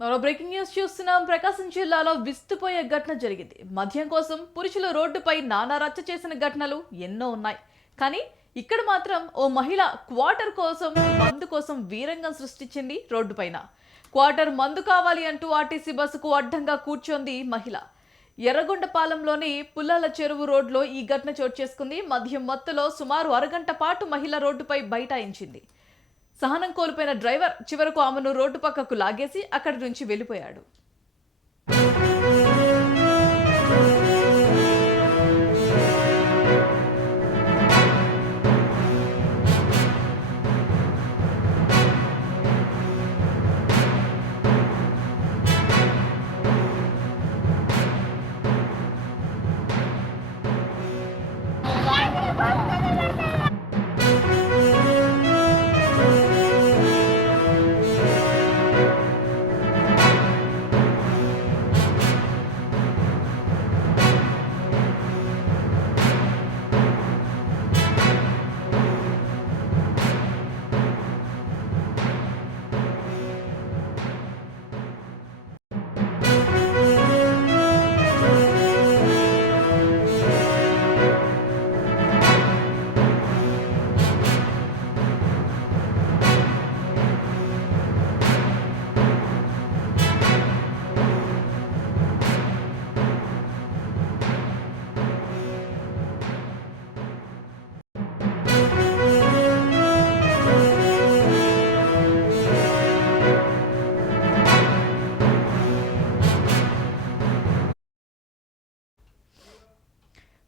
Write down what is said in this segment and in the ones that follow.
మరో breaking news చూస్తున్నాం. ప్రకాశం జిల్లాలో విస్తుపోయే ఘటన జరిగింది. మద్యం కోసం పురుషులు రోడ్డుపై నానా రచ్చ చేసిన ఘటనలు ఎన్నో ఉన్నాయి. కానీ ఇక్కడ మాత్రం ఓ మహిళ క్వార్టర్ కోసం మందు కోసం వీరంగం సృష్టించింది రోడ్డుపైన. క్వార్టర్ మందు కావాలి అంటూ ఆర్టీసీ బస్సుకు అడ్డంగా కూర్చొంది మహిళ. ఎర్రగొండపాలెంలోని పుల్లాల చెరువు రోడ్లో ఈ ఘటన చోటు చేసుకుంది. మద్యం మత్తులో సుమారు అరగంట పాటు మహిళ రోడ్డుపై బైఠాయించింది. సహనం కోల్పోయిన డ్రైవర్ చివరకు ఆమెను రోడ్డు పక్కకు లాగేసి అక్కడి నుంచి వెళ్ళిపోయాడు.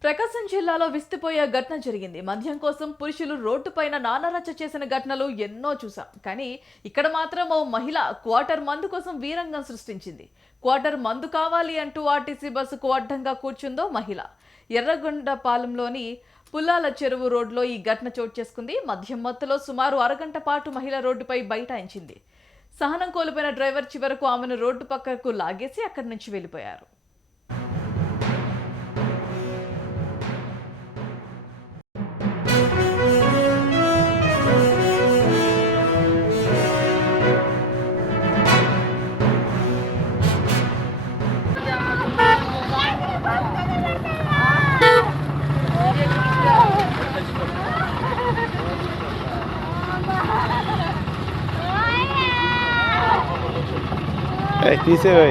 ప్రకాశం జిల్లాలో విస్తుపోయే ఘటన జరిగింది. మద్యం కోసం పురుషులు రోడ్డుపైన నానారచ్చ చేసిన ఘటనలు ఎన్నో చూసాం. కానీ ఇక్కడ మాత్రం ఓ మహిళ క్వార్టర్ మందు కోసం వీరంగం సృష్టించింది. క్వార్టర్ మందు కావాలి అంటూ ఆర్టీసీ బస్సుకు అడ్డంగా కూర్చుందో మహిళ. ఎర్రగొండపాలెంలోని పుల్లాల చెరువు రోడ్లో ఈ ఘటన చోటు చేసుకుంది. మద్యం మత్తులో సుమారు అరగంట పాటు మహిళ రోడ్డుపై బైఠాయించింది. సహనం కోల్పోయిన డ్రైవర్ చివరకు ఆమెను రోడ్డు పక్కకు లాగేసి అక్కడి నుంచి వెళ్ళిపోయారు. తీసేవే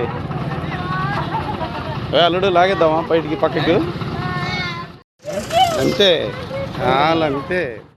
అల్లుడు లాగేద్దామా బయటికి పక్కకు అంతే అంతే.